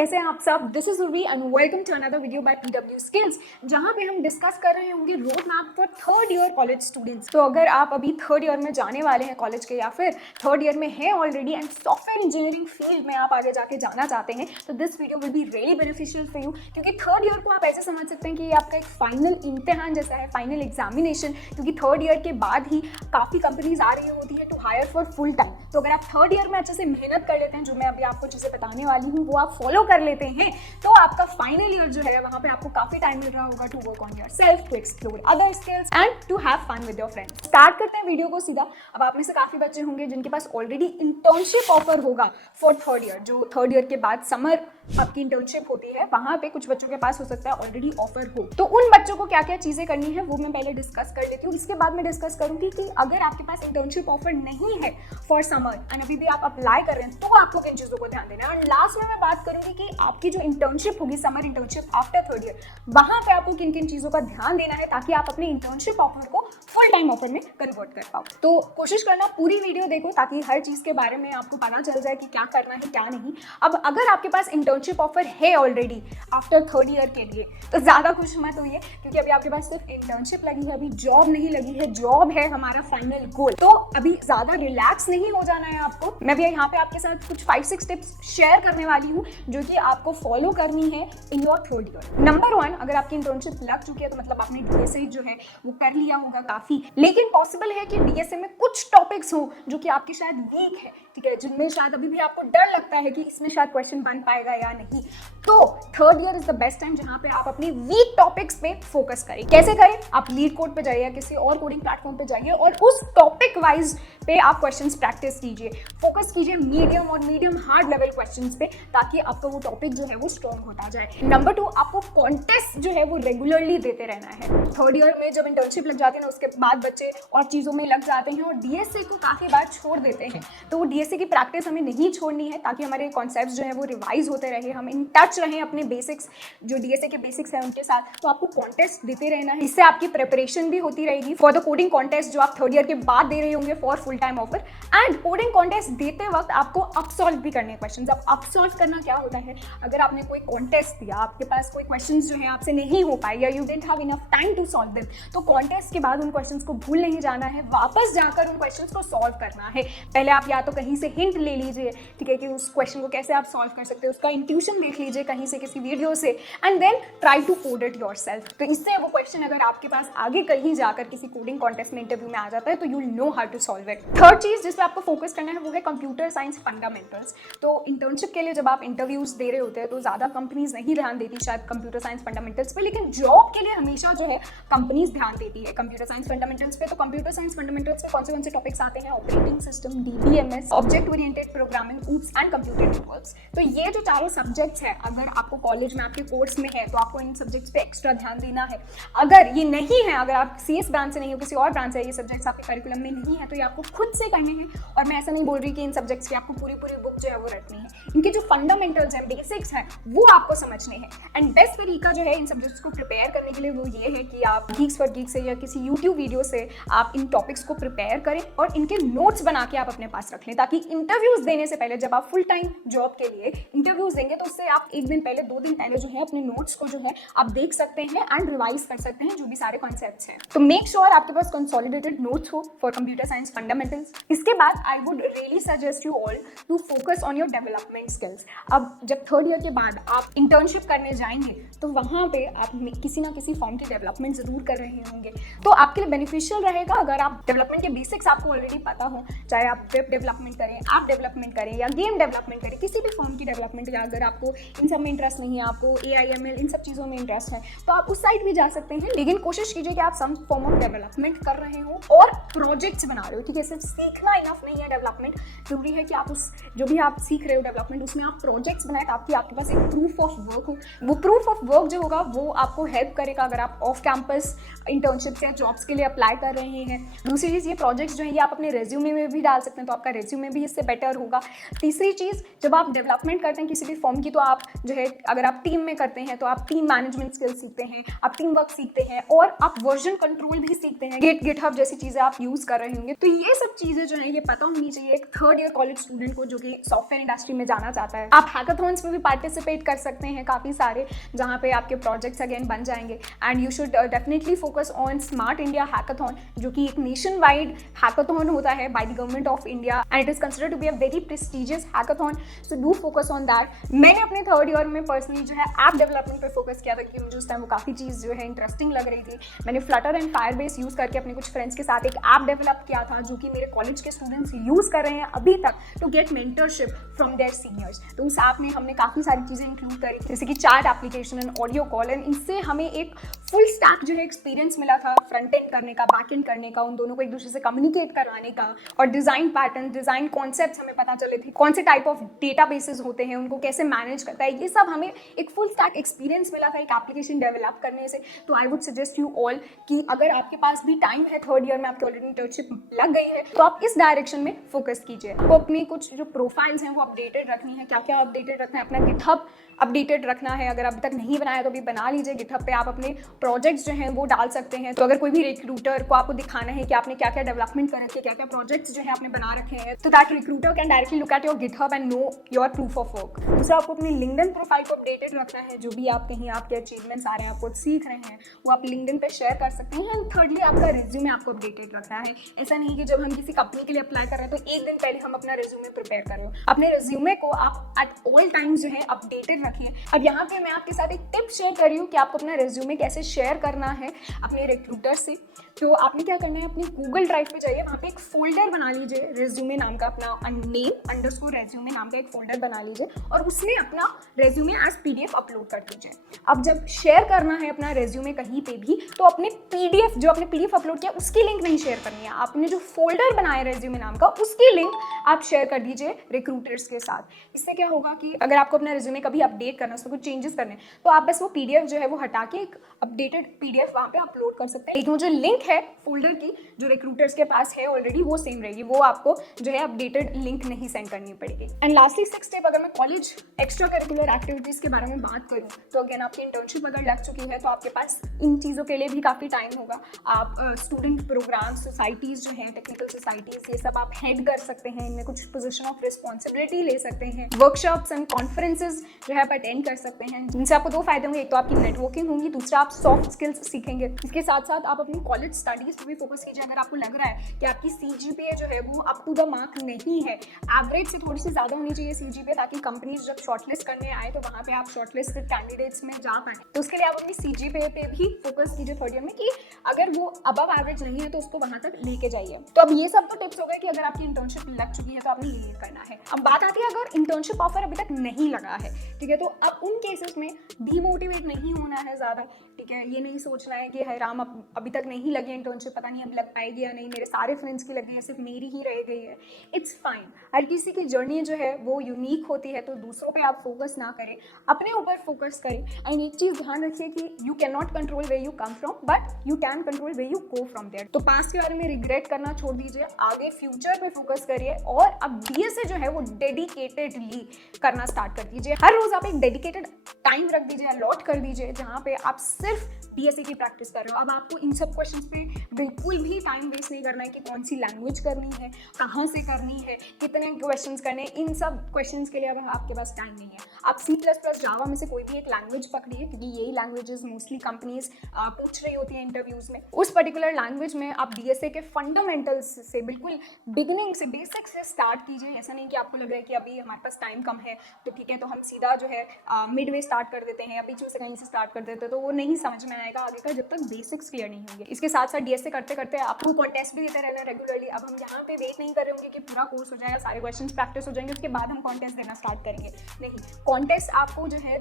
कैसे हैं आप सब। This is Urvi and welcome to another video by PW skills, जहां पे हम डिस्कस कर रहे होंगे road map for third year college students. तो अगर आप अभी थर्ड ईयर में जाने वाले हैं कॉलेज के, या फिर थर्ड ईयर में हैं already and software engineering field में आप आगे जाके जाना चाहते हैं, तो this video will be really beneficial for you. क्योंकि थर्ड ईयर को आप ऐसे समझ सकते हैं कि ये आपका एक फाइनल इम्तिहान जैसा है, फाइनल एग्जामिनेशन। क्योंकि थर्ड ईयर के बाद ही काफ़ी कंपनीज आ रही होती है to hire for full time. तो अगर आप थर्ड ईयर में अच्छे से मेहनत कर लेते हैं, जो मैं अभी आपको चीज़ें बताने वाली हूँ वो आप फॉलो कर लेते हैं, तो आपका फाइनल ईयर जो है वहाँ पे आपको काफ़ी टाइम मिल रहा होगा to work on yourself, to explore other skills and to have fun with your friends. Start करते हैं वीडियो को सीधा। अब आप में से काफ़ी बच्चे होंगे जिनके पास ऑलरेडी इंटर्नशिप ऑफर होगा फॉर थर्ड ईयर। जो थर्ड ईयर के बाद समर आपकी इंटर्नशिप होती है, वहाँ पे कुछ बच्चों के पास हो सकता है ऑलरेडी ऑफर हो। तो उन बच्चों को क्या क्या चीज़ें करनी है वो मैं पहले डिस्कस कर लेती हूँ। इसके बाद मैं डिस्कस करूँगी कि अगर आपके पास इंटर्नशिप ऑफर नहीं है फॉर समर एंड अभी भी आप अप्लाई कर रहे हैं, तो आपको किन चीज़ों को ध्यान देना है। और लास्ट में मैं बात करूँगी कि आपकी जो इंटर्नशिप होगी, summer internship after third year, वहाँ पे आपको किन किन चीज़ों का ध्यान देना है ताकि आप अपने इंटर्नशिप ऑफर को फुल टाइम ऑफर में कन्वर्ट कर पाओ। तो कोशिश करना पूरी वीडियो देखो ताकि हर चीज़ के बारे में आपको पता चल जाए कि क्या करना है क्या नहीं। अब अगर आपके पास इंटर्नशिप ऑफर है ऑलरेडी आफ्टर थर्ड ईयर के लिए, तो ज़्यादा खुश मत होइए, क्योंकि अभी आपके पास सिर्फ इंटर्नशिप लगी है, अभी जॉब नहीं लगी है। जॉब है हमारा फाइनल गोल। तो अभी ज़्यादा रिलैक्स नहीं हो जाना है आपको। मैं भी यहाँ पे आपके साथ कुछ 5-6 टिप्स शेयर करने वाली हूँ जो कि आपको फॉलो करनी है in your third year. Number 1, अगर आपकी इंटर्नशिप लग चुकी है तो मतलब आपने डीएसए जो है वो कर लिया होगा काफ़ी। लेकिन पॉसिबल है कि डीएसए में कुछ टॉपिक्स हो जो कि आपकी शायद वीक है, ठीक है, जिनमें शायद अभी भी आपको डर लगता है कि इसमें शायद क्वेश्चन बन पाएगा या नहीं। तो third year is the best time जहां पे आप अपनी वीक टॉपिक्स पे फोकस करें। कैसे करें? आप लीड कोड पे जाइए या किसी और कोडिंग प्लेटफॉर्म पे जाइए और उस टॉपिक वाइज पे आप क्वेश्चंस प्रैक्टिस कीजिए। फोकस कीजिए मीडियम और मीडियम हार्ड लेवल क्वेश्चंस पे, ताकि आपका वो टॉपिक जो है वो स्ट्रॉन्ग होता जाए। नंबर 2, आपको कॉन्टेस्ट जो है वो रेगुलरली देते रहना है। थर्ड ईयर में जब इंटर्नशिप लग जाती है ना, उसके बाद बच्चे और चीज़ों में लग जाते हैं और डीएसए को काफ़ी बार छोड़ देते हैं। तो वो डीएसए की प्रैक्टिस हमें नहीं छोड़नी है ताकि हमारे कॉन्सेप्ट्स जो है वो रिवाइज होते रहे, हम इन टच रहें अपने बेसिक्स, जो डीएसए के बेसिक्स हैं उनके साथ। तो आपको कॉन्टेस्ट देते रहना है। इससे आपकी प्रिपरेशन भी होती रहेगी फॉर द कोडिंग कॉन्टेस्ट जो आप थर्ड ईयर के बाद दे रहे होंगे for full time offer. And coding contest देते वक्त आपको अपसॉल्व भी करने क्वेश्चन। अब अपसॉल्व करना क्या होता है? अगर आपने कोई कॉन्टेस्ट दिया, आपके पास कोई क्वेश्चन जो है आपसे नहीं हो पाए या you didn't have enough time to solve them, तो कॉन्टेस्ट के बाद उन क्वेश्चन को भूल नहीं जाना है, वापस जाकर उन क्वेश्चन को सॉल्व करना है। पहले आप या तो कहीं से हिंट ले लीजिए, ठीक है, कि उस क्वेश्चन को कैसे आप सॉल्व कर सकते हो, उसका इंट्यूशन देख लीजिए कहीं से, किसी वीडियो से, and then try to code it yourself. तो इससे वो क्वेश्चन अगर आपके पास आगे कहीं जाकर किसी कोडिंग कॉन्टेस्ट में, इंटरव्यू में आ जाता है, तो you know how to solve it. Third चीज जिस पे आपको फोकस करना है वो है कंप्यूटर साइंस फंडामेंटल्स। तो इंटर्नशिप के लिए जब आप इंटरव्यूज दे रहे होते हैं तो ज़्यादा कंपनीज नहीं ध्यान देती शायद कंप्यूटर साइंस फंडामेंटल्स पे, लेकिन जॉब के लिए हमेशा जो है कंपनीज ध्यान देती है कंप्यूटर साइंस फंडामेंटल्स पे। तो कंप्यूटर साइंस फंडामेंटल्स पे कौन से टॉपिक्स आते हैं? Operating system, DBMS, object oriented programming, oops and computer networks. तो ये जो चारों सब्जेक्ट्स है, अगर आपको कॉलेज में आपके कोर्स में है तो आपको इन सब्जेक्ट्स पे एक्स्ट्रा ध्यान देना है। अगर ये नहीं है, अगर आप सीएस ब्रांच से नहीं हो, किसी और ब्रांच से ये सब्जेक्ट्स आपके करिकुलम में नहीं है, तो ये आपको खुद से करने हैं। और मैं ऐसा नहीं बोल रही कि इन सब्जेक्ट्स की आपको पूरी बुक जो है वो रटनी है। इनके जो फंडामेंटल्स हैं, बेसिक्स हैं, वो आपको समझने हैं। एंड बेस्ट तरीका जो है इन सब्जेक्ट्स को प्रिपेयर करने के लिए वो ये है कि आप गीक्स फॉर गीक्स से या किसी यूट्यूब वीडियो से आप इन टॉपिक्स को प्रिपेयर करें और इनके नोट्स बना के आप अपने पास रख लें, ताकि इंटरव्यूज देने से पहले, जब आप फुल टाइम जॉब के लिए इंटरव्यूज देंगे, तो उससे आप एक दिन पहले, 2 दिन पहले जो है अपने नोट्स को जो है आप देख सकते हैं एंड रिवाइज कर सकते हैं जो भी सारे कॉन्सेप्ट्स हैं। तो मेक श्योर आपके पास कंसोलिडेटेड नोट्स हो फॉर कंप्यूटर साइंस फंडामेंटल्स। इसके बाद I would really suggest you all to focus on your development skills. अब जब थर्ड ईयर के बाद आप इंटर्नशिप करने जाएंगे तो वहाँ पे आप किसी ना किसी फॉर्म की डेवलपमेंट जरूर कर रहे होंगे। तो आपके लिए बेनिफिशियल रहेगा अगर आप डेवलपमेंट के बेसिक्स आपको ऑलरेडी पता हो, चाहे आप वेब डेवलपमेंट करें, ऐप डेवलपमेंट करें या गेम डेवलपमेंट करें, किसी भी फॉर्म की डेवलपमेंट। या अगर आपको इन सब में इंटरेस्ट नहीं है, आपको AIML इन सब चीज़ों में इंटरेस्ट है, तो आप उस साइड भी जा सकते हैं। लेकिन कोशिश कीजिए कि आप सम फॉर्म ऑफ डेवलपमेंट कर रहे हो और प्रोजेक्ट्स बना रहे हो, ठीक है। सिर्फ सीखना इनफ नहीं है डेवलपमेंट, जरूरी है कि आप उस जो भी आप सीख रहे हो डेवलपमेंट, उसमें आप प्रोजेक्ट्स बनाए ताकि आपके पास एक प्रूफ ऑफ वर्क हो। वो प्रूफ ऑफ वर्क जो होगा वो आपको हेल्प करेगा अगर आप ऑफ कैंपस इंटर्नशिप्स या जॉब्स के लिए अप्लाई कर रहे हैं। दूसरी चीज़, ये प्रोजेक्ट्स जो है ये आप अपने रेज्यूमे में भी डाल सकते हैं, तो आपका रेज्यूमे भी इससे बेटर होगा। तीसरी चीज़, जब आप डेवलपमेंट करते हैं किसी भी फॉर्म की, तो आप जो है अगर आप टीम में करते हैं तो आप टीम मैनेजमेंट स्किल्स सीखते हैं, आप टीम वर्क सीखते हैं और आप वर्जन कंट्रोल भी सीखते हैं। गिटहब जैसी चीज़ें आप यूज़ कर रहे होंगे। तो ये सब चीज़ें जो है ये पता होनी चाहिए एक थर्ड ईयर कॉलेज स्टूडेंट को जो कि सॉफ्टवेयर इंडस्ट्री में जाना चाहता है। आप हैकाथॉन्स में भी पार्टिसिपेट कर सकते हैं काफ़ी सारे, जहाँ पे आपके प्रोजेक्ट्स अगेन बन जाएंगे। And you should definitely focus on Smart India Hackathon, जो कि एक नेशन वाइड हैकाथॉन होता है by the government of India and it is considered to be a very prestigious hackathon. So do focus on that. मैंने अपने third year में personally जो है ऐप डेवलपमेंट पे फोकस किया था, क्योंकि मुझे उस टाइम वो काफ़ी चीज़ जो है इंटरेस्टिंग लग रही थी। मैंने फ्लटर एंड फायरबेस यूज़ करके अपने कुछ फ्रेंड्स के साथ एक ऐप डेवलप किया था, जो कि मेरे कॉलेज के स्टूडेंट्स यूज़ कर रहे हैं अभी तक to get mentorship from their seniors. तो उस ऐप में हमने काफ़ी सारी चीज़ें इंक्लूड करी, जैसे कि chat application and audio call, and इनसे हमें एक फुल स्टैक जो है एक्सपीरियंस मिला था, फ्रंट एंड करने का, बैक एंड करने का, उन दोनों को एक दूसरे से कम्युनिकेट करवाने का, और डिज़ाइन पैटर्न, डिज़ाइन कॉन्सेप्ट्स हमें पता चले थे, कौन से टाइप ऑफ डेटाबेसेस होते हैं, उनको कैसे मैनेज करता है, ये सब हमें एक फुल स्टैक एक्सपीरियंस मिला था एक एप्लीकेशन डेवलप करने से। तो I would suggest you all कि अगर आपके पास भी टाइम है, थर्ड ईयर में आपकी ऑलरेडी इंटर्नशिप लग गई है, तो आप इस डायरेक्शन में फोकस कीजिए। तो अपनी कुछ जो प्रोफाइल्स हैं वो अपडेटेड रखनी है। क्या क्या अपडेटेड रखना है? अपना गिटहब अपडेटेड रखना है। अगर अभी तक नहीं बनाया तो अभी बना लीजिए। गिटहब पे आप अपने प्रोजेक्ट्स जो हैं वो डाल सकते हैं। तो अगर कोई भी रिक्रूटर को आपको दिखाना है कि आपने क्या क्या डेवलपमेंट कर रखे हैं, क्या क्या प्रोजेक्ट्स जो है आपने बना रखे हैं, तो that recruiter can directly look at your GitHub and know your proof of work. दूसरा, आपको अपनी लिंक्डइन प्रोफाइल को अपडेटेड रखना है। जो भी आप कहीं आपके अचीवमेंट्स आ रहे हैं, आप कुछ सीख रहे हैं, वो आप लिंक्डइन पे शेयर कर सकते हैं। एंड थर्डली, आपका रिज्यूमे आपको अपडेटेड रखना है। ऐसा नहीं कि जब हम किसी कंपनी के लिए अप्लाई कर रहे हैं तो एक दिन पहले हम अपना रिज्यूमे प्रिपेयर कर रहे हो। अपने रिज्यूमे को आप एट ऑल टाइम्स जो है अपडेटेड रखिए। अब यहाँ पे मैं आपके साथ एक टिप शेयर कर रही हूँ कि आपको अपना रिज्यूमे कैसे शेयर करना है अपने रिक्रूटर से। तो आपने क्या करना है, अपनी गूगल ड्राइव पे जाइए, वहाँ पे एक फोल्डर बना लीजिए, रिज्यूमे नाम का, अपना नेम अंडरस्कोर रेज्यूमे नाम का एक फोल्डर बना लीजिए और उसमें अपना रेज्यूमे एज पीडीएफ अपलोड कर दीजिए। अब जब शेयर करना है अपना रेज्यूमे कहीं पे भी, तो अपने पीडीएफ, जो आपने पीडीएफ अपलोड किया उसकी लिंक नहीं शेयर करनी है। आपने जो फोल्डर बनाया रेज्यूमे नाम का, उसकी लिंक आप शेयर कर दीजिए रिक्रूटर्स के साथ। इससे क्या होगा कि अगर आपको अपना रेज्यूमे कभी अपडेट करना है, उसमें कुछ चेंजेस करने, तो आप बस वो पीडीएफ जो है वो हटा के एक अपडेटेड पीडीएफ वहाँ पे अपलोड कर सकते हैं। लेकिन वो जो लिंक है फोल्डर की, जो रिक्रूटर्स के पास है ऑलरेडी, वो सेम रहेगी। वो आपको जो है अपडेटेड लिंक नहीं सेंड करनी पड़ेगी। एंड लास्टली, 6th स्टेप, अगर मैं कॉलेज एक्स्ट्रा करिकुलर एक्टिविटीज़ के बारे में बात करूँ, तो अगेन आपकी इंटर्नशिप अगर लग चुकी है तो आपके पास इन चीज़ों के लिए भी काफ़ी टाइम होगा। आप स्टूडेंट प्रोग्राम, सोसाइटीज़ जो हैं, टेक्निकल सोसाइटीज़, ये सब आप हेड कर सकते हैं। इनमें कुछ पोजिशन ऑफ रिस्पॉन्सिबिलिटी ले सकते हैं। वर्कशॉप्स एंड कॉन्फ्रेंसेज जो है आप अटेंड कर सकते हैं, जिनसे आपको दो फायदे होंगे। एक तो आपकी नेटवर्किंग होगी, दूसरा आप सॉफ्ट स्किल्स सीखेंगे। इसके साथ साथ आप अपनी कॉलेज स्टडीज पर भी फोकस कीजिए। अगर आपको लग रहा है कि आपकी सीजीपीए जो है वो अप टू द मार्क नहीं है, एवरेज से थोड़ी सी ज़्यादा होनी चाहिए सीजीपीए, ताकि कंपनीज जब शॉर्टलिस्ट करने आए तो वहाँ पे आप शॉर्टलिस्टेड कैंडिडेट्स में जा पाए। तो उसके लिए आप अपनी सीजीपीए पे भी फोकस कीजिए थर्ड ईयर में, कि अगर वो अबव एवरेज नहीं है तो उसको वहाँ तक लेके जाइए। तो अब ये सब तो टिप्स हो गए कि अगर आपकी इंटर्नशिप लग चुकी है तो आपने ये करना है। अब बात आती है अगर इंटर्नशिप ऑफर अभी तक नहीं लगा है, ठीक है, तो अब उन केसेस में डीमोटिवेट नहीं होना है ज़्यादा, ठीक है। ये नहीं सोचना है कि है राम अभी तक नहीं लगी इंटर्नशिप, पता नहीं अब लग पाएगी या नहीं, मेरे सारे फ्रेंड्स की लगी है, सिर्फ मेरी ही रह गई है। इट्स फाइन, हर किसी की जर्नी जो है वो यूनिक होती है। तो दूसरों पे आप फोकस ना करें, अपने ऊपर फोकस करें। एंड एक चीज़ ध्यान रखिए कि you can not control where you come from, but you can control where you go from there. तो पास्ट के बारे में रिग्रेट करना छोड़ दीजिए, आगे फ्यूचर पे फोकस करिए और अब डीएसए जो है वो डेडिकेटेडली करना स्टार्ट कर दीजिए। हर रोज आप एक डेडिकेटेड टाइम रख दीजिए, अलॉट कर दीजिए, जहाँ पे आप सिर्फ डीएसए की प्रैक्टिस कर रहे हो। अब आपको इन सब क्वेश्चंस पे बिल्कुल भी टाइम वेस्ट नहीं करना है कि कौन सी लैंग्वेज करनी है, कहाँ से करनी है, कितने क्वेश्चंस करने हैं। इन सब क्वेश्चंस के लिए अगर आपके पास टाइम नहीं है, आप C++ जावा में से कोई भी एक लैंग्वेज पकड़िए, क्योंकि यही लैंग्वेजेस मोस्टली कंपनीज पूछ रही होती हैं इंटरव्यूज में। उस पर्टिकुलर लैंग्वेज में आप डीएसए के फंडामेंटल्स से, बिल्कुल बिगिनिंग से, बेसिक से स्टार्ट कीजिए। ऐसा नहीं कि आपको लग रहा है कि अभी हमारे पास टाइम कम है तो ठीक है, तो हम सीधा जो है मिड वे स्टार्ट कर देते हैं या बीच में से कहीं से स्टार्ट कर देते हैं, तो वो नहीं समझ में आएगा आगे का जब तक बेसिक्स क्लियर नहीं होंगे। इसके साथ साथ डीएसए करते करते आपको कॉन्टेस्ट भी देते रहना रेगुलरली। अब हम यहाँ पे वेट नहीं कर रहे होंगे कि पूरा कोर्स हो जाएगा, सारे क्वेश्चंस प्रैक्टिस हो जाएंगे, उसके बाद हम कॉन्टेस्ट देना स्टार्ट करेंगे। नहीं, कॉन्टेस्ट आपको जो है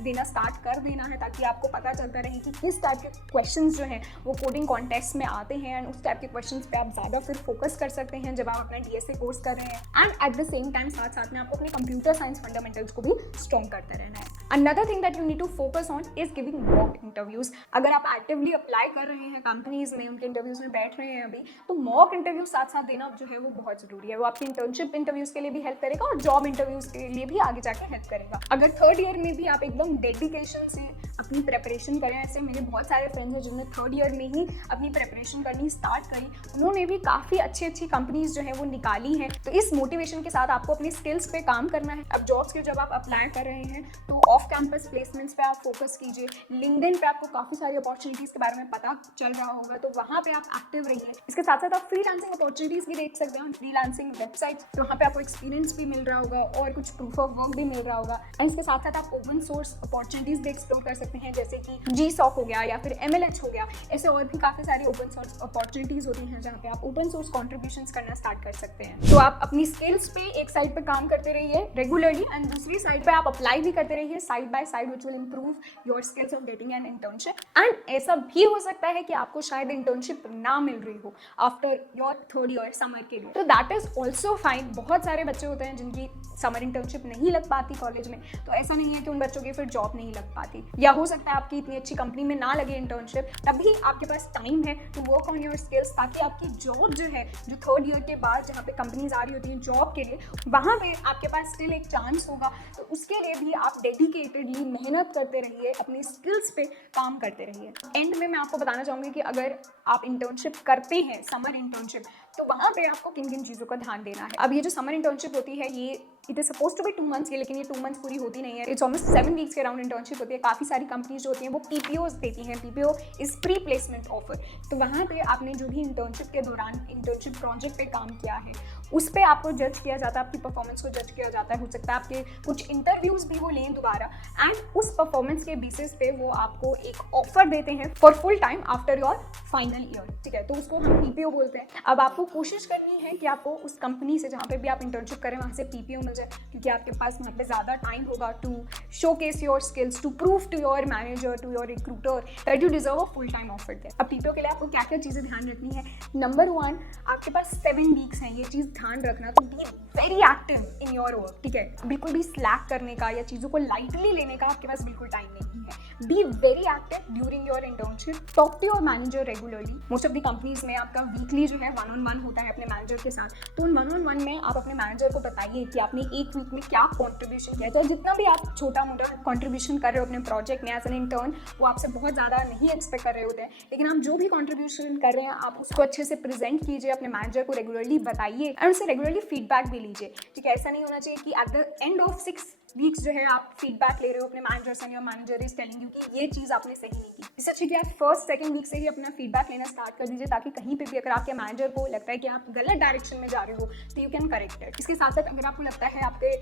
देना स्टार्ट कर देना है, ताकि आपको पता चलता रहे कि किस टाइप के क्वेश्चंस जो हैं वो कोडिंग कॉन्टेस्ट में आते हैं, एंड उस टाइप के क्वेश्चंस पे आप ज़्यादा फिर फोकस कर सकते हैं जब आप अपना डीएसए कोर्स कर रहे हैं। And at the same time साथ साथ में आपको अपने कंप्यूटर साइंस फंडामेंटल्स को भी स्ट्रॉन्ग करते रहना है। Another thing that you need to focus on is giving mock interviews. अगर आप एक्टिवली अप्लाई कर रहे हैं कंपनीज में, उनके इंटरव्यूज में बैठ रहे हैं अभी, तो मॉक इंटरव्यू साथ साथ देना जो है वो बहुत जरूरी है। वो आपकी इंटर्नशिप इंटरव्यूज के लिए भी हेल्प करेगा और जॉब इंटरव्यूज के लिए भी आगे जाके हेल्प करेगा। अगर थर्ड ईयर में भी आप एकदम डेडिकेशन से अपनी प्रिपरेशन करें, ऐसे मेरे बहुत सारे फ्रेंड्स हैं जिन्होंने थर्ड ईयर में ही अपनी प्रिपरेशन करनी स्टार्ट करी, उन्होंने भी काफ़ी अच्छी कंपनीज जो है वो निकाली हैं। तो इस मोटिवेशन के साथ आपको अपनी स्किल्स पे काम करना है। अब जॉब्स के जब आप अप्लाई कर रहे हैं तो ऑफ कैंपस प्लेसमेंट्स पे आप फोकस कीजिए। लिंक्डइन पे आपको काफ़ी सारी अपॉर्चुनिटीज़ के बारे में पता चल रहा होगा, तो वहाँ पे आप एक्टिव रहिए। इसके साथ साथ आप फ्रीलांसिंग अपॉर्चुनिटीज़ भी देख सकते हैं, फ्रीलांसिंग वेबसाइट्स, तो वहाँ पे आपको एक्सपीरियंस भी मिल रहा होगा और कुछ प्रूफ ऑफ वर्क भी मिल रहा होगा। एंड इसके साथ साथ आप ओपन सोर्स अपॉर्चुनिटीज़ भी एक्सप्लोर कर सकते हैं, जैसे कि GSOC हो गया या फिर MLH हो गया। ऐसे और भी काफ़ी सारी ओपन सोर्स अपॉर्चुनिटीज़ होती हैं जहाँ पे आप ओपन सोर्स कॉन्ट्रीब्यूशंस करना स्टार्ट कर सकते हैं। तो आप अपनी स्किल्स पे एक साइड पे काम करते रहिए रेगुलरली, एंड दूसरी साइड पे आप अप्लाई भी करते रहिए side by side, which will improve your skills of getting an internship. And ऐसा भी हो सकता है कि आपको शायद इंटर्नशिप ना मिल रही हो after your third year summer के लिए, तो दैट इज ऑल्सो फाइन। बहुत सारे बच्चे होते हैं जिनकी समर इंटर्नशिप नहीं लग पाती कॉलेज में, तो ऐसा नहीं है कि उन बच्चों की फिर जॉब नहीं लग पाती, या हो सकता है आपकी इतनी अच्छी कंपनी में ना लगे इंटर्नशिप, तभी आपके पास टाइम है to work on your skills, ताकि आपकी जॉब जो है, जो थर्ड ईयर के बाद जहाँ पे कंपनीज आ रही होती हैं जॉब के लिए, वहाँ पे आपके पास स्टिल एक चांस होगा। तो उसके लिए भी आप डेडिकेटेडली मेहनत करते रहिए, अपनी स्किल्स पे काम करते रहिए। एंड में मैं आपको बताना चाहूँगी कि अगर आप इंटर्नशिप करते हैं, समर इंटर्नशिप, तो वहाँ पे आपको किन किन चीज़ों का ध्यान देना है। अब ये जो समर इंटर्नशिप होती है, ये it is suppose to be 2 months की, लेकिन ये 2 months पूरी होती नहीं है। इट्स ऑलमोस्ट 7 weeks के अराउंड इंटर्नशिप होती है। काफ़ी सारी कंपनीज जो होती हैं वो PPOs देती हैं। PPO is pre placement offer. तो वहाँ पे आपने जो भी इंटर्नशिप के दौरान इंटर्नशिप प्रोजेक्ट पे काम किया है, उस पर आपको जज किया जाता है, आपकी परफॉर्मेंस को जज किया जाता है। हो सकता है आपके कुछ इंटरव्यूज भी वो लें दोबारा, एंड उस परफॉर्मेंस के बेसिस पे वो आपको एक ऑफर देते हैं for full time after your final year, ठीक है। तो उसको हम PPO बोलते हैं। अब आपको कोशिश करनी है कि आपको उस कंपनी से जहाँ पे भी आप इंटर्नशिप करें वहाँ से PPO मिल जाए, क्योंकि आपके पास वहाँ पे ज़्यादा टाइम होगा to showcase your skills, to prove to your manager, to your recruiter that you deserve a full time offer there. अब PPO के लिए आपको क्या क्या चीज़ें ध्यान रखनी है। नंबर 1, आपके पास 7 weeks हैं, ये चीज़ ध्यान रखना। तो B very active in your work, ठीक है। बिल्कुल भी स्लैक करने का या चीज़ों को लाइटली लेने का आपके पास बिल्कुल टाइम नहीं है। Be very active during your internship. Talk to your manager regularly. Most of the companies में आपका वीकली जो है 1-on-1 होता है अपने मैनेजर के साथ। तो उन 1-on-1 में आप अपने मैनेजर को बताइए कि आपने एक वीक में क्या कॉन्ट्रीब्यूशन किया है। तो जितना भी आप छोटा मोटा कॉन्ट्रीब्यूशन कर रहे हो अपने प्रोजेक्ट में एज एन इंटर्न, वो आपसे बहुत ज़्यादा नहीं एक्सपेक्ट कर रहे होते हैं, लेकिन आप जो भी कॉन्ट्रीब्यूशन कर रहे हैं आप उसको अच्छे से प्रेजेंट कीजिए, अपने मैनेजर को रेगुलरली बताइए एंड उससे रेगुलरली फीडबैक भी लीजिए, ठीक है। ऐसा नहीं होना चाहिए कि at the end of 6 weeks जो है आप फीडबैक ले रहे हो अपने मैनेजर से, your manager is telling you कि ये चीज़ आपने सही नहीं की। इससे अच्छी कि आप फर्स्ट सेकंड वीक से ही अपना फीडबैक लेना स्टार्ट कर दीजिए, ताकि कहीं पे भी अगर आपके मैनेजर को लगता है कि आप गलत डायरेक्शन में जा रहे हो तो यू कैन करेक्ट इट। इसके साथ साथ अगर आपको लगता है आपके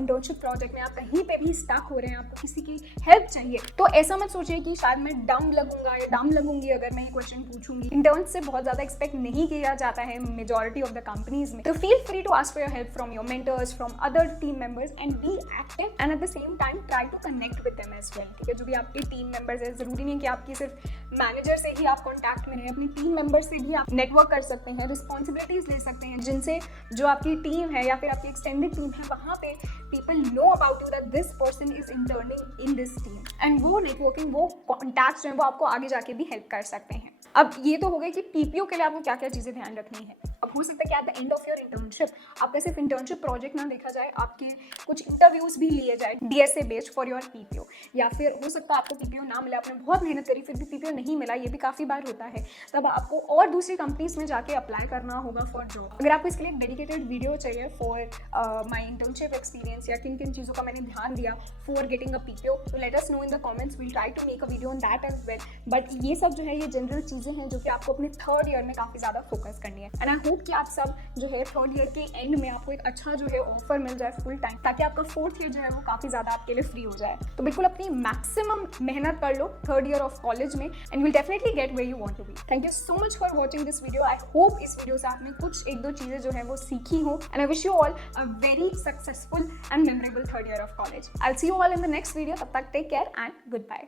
इंटर्नशिप प्रोजेक्ट में आप कहीं पे भी स्टक हो रहे हैं, आपको किसी की हेल्प चाहिए, तो ऐसा मत सोचिए कि शायद मैं डम लगूंगा या डम लगूंगी अगर मैं ये क्वेश्चन पूछूंगी। इंटर्न्स से बहुत ज़्यादा एक्सपेक्ट नहीं किया जाता है मेजॉरिटी ऑफ द कंपनीज में। तो feel free to ask for your help from your mentors, from other team members, and be active and at the same time try to connect with them as well, ठीक है। जो भी आपके team members है, जरूरी नहीं कि आपकी सिर्फ मैनेजर से ही आप कॉन्टैक्ट में रहें, अपनी टीम मेंबर से भी आप नेटवर्क कर सकते हैं, रिस्पॉन्सिबिलिटीज ले सकते हैं, जिनसे जो आपकी टीम है या फिर आपकी एक्सटेंडेड टीम है, वहाँ पे people know about you that this person is interning in this team, and वो नेटवर्किंग, वो कॉन्टैक्ट्स जो है वो आपको आगे जाके भी हेल्प कर सकते हैं। अब ये तो हो गई कि PPO के लिए आपको क्या क्या चीज़ें ध्यान रखनी है। अब हो सकता है कि at the end of your internship आपका सिर्फ इंटर्नशिप प्रोजेक्ट ना देखा जाए, आपके कुछ इंटरव्यूज भी लिए जाए DSA based for your PPO, या फिर हो सकता है आपको PPO ना मिला, आपने बहुत मेहनत करी फिर भी PPO नहीं मिला, ये भी काफ़ी बार होता है। तब आपको और दूसरी कंपनीज में जाके अप्लाई करना होगा फॉर जॉब। अगर आपको इसके लिए डेडिकेटेड वीडियो चाहिए फॉर माई इंटर्नशिप एक्सपीरियंस या किन किन चीज़ों का मैंने ध्यान दिया फॉर गेटिंग अ PPO, तो let us know in the comments, will try to make a video on that as well. But ये सब जो है ये जनरल चीज़ें हैं जो कि आपको अपने थर्ड ईयर में काफ़ी ज़्यादा फोकस करनी है। एंड आई होप कि आप सब जो है थर्ड ईयर के एंड में आपको एक अच्छा जो है ऑफर मिल जाए फुल टाइम, ताकि आपका फोर्थ ईयर जो है वो काफ़ी ज़्यादा आपके लिए फ्री हो जाए। तो बिल्कुल अपनी मैक्सिमम मेहनत कर लो थर्ड ईयर ऑफ कॉलेज में, and will definitely get where you want to be. Thank you so much for watching this video. I hope इस वीडियो से आपने कुछ 1-2 चीज़ें जो है वो सीखी हो, and I wish you all a very successful and memorable third year of college. I will see you all in the next video. तब तक take care and good bye.